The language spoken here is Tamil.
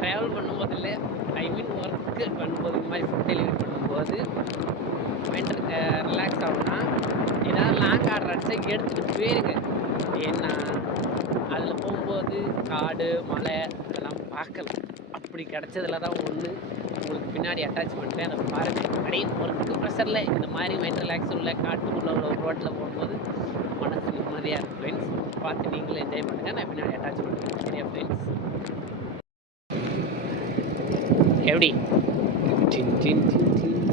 ட்ராவல் பண்ணும்போது இல்லை, ஐ மீன் ஒர்க்கு பண்ணும்போது, இந்த மாதிரி ஃபுட் டெலிவரி பண்ணும்போது மைண்ட் ரிலாக்ஸ் ஆகும்னா ஏதாவது லாங் ஆர்டர் அடிச்சா எடுத்துகிட்டு போயிருங்க. ஏன்னா அதில் போகும்போது காடு மலை அதெல்லாம் பார்க்கலாம். அப்படி கிடச்சதுல தான் ஒன்று உங்களுக்கு பின்னாடி அட்டாச்மெண்ட்டு அதை பாருங்கள். அப்படியே ஒர்க்கு ப்ரெஷரில் இந்த மாதிரி மைண்ட் ரிலாக்ஸ் உள்ள காட்டுக்குள்ளே உள்ள ஒரு ரோட்டில் போகும்போது மனசு நிம்மதியாக இருக்கும் ஃப்ரெண்ட்ஸ். பார்த்து நீங்களும் என்ஜாய் பண்ணுங்கள். நான் பின்னாடி அட்டாச் பண்ணுறேன். சரியா ஃப்ரெண்ட்ஸ்? எப்படி? டின் டின் டின் டின்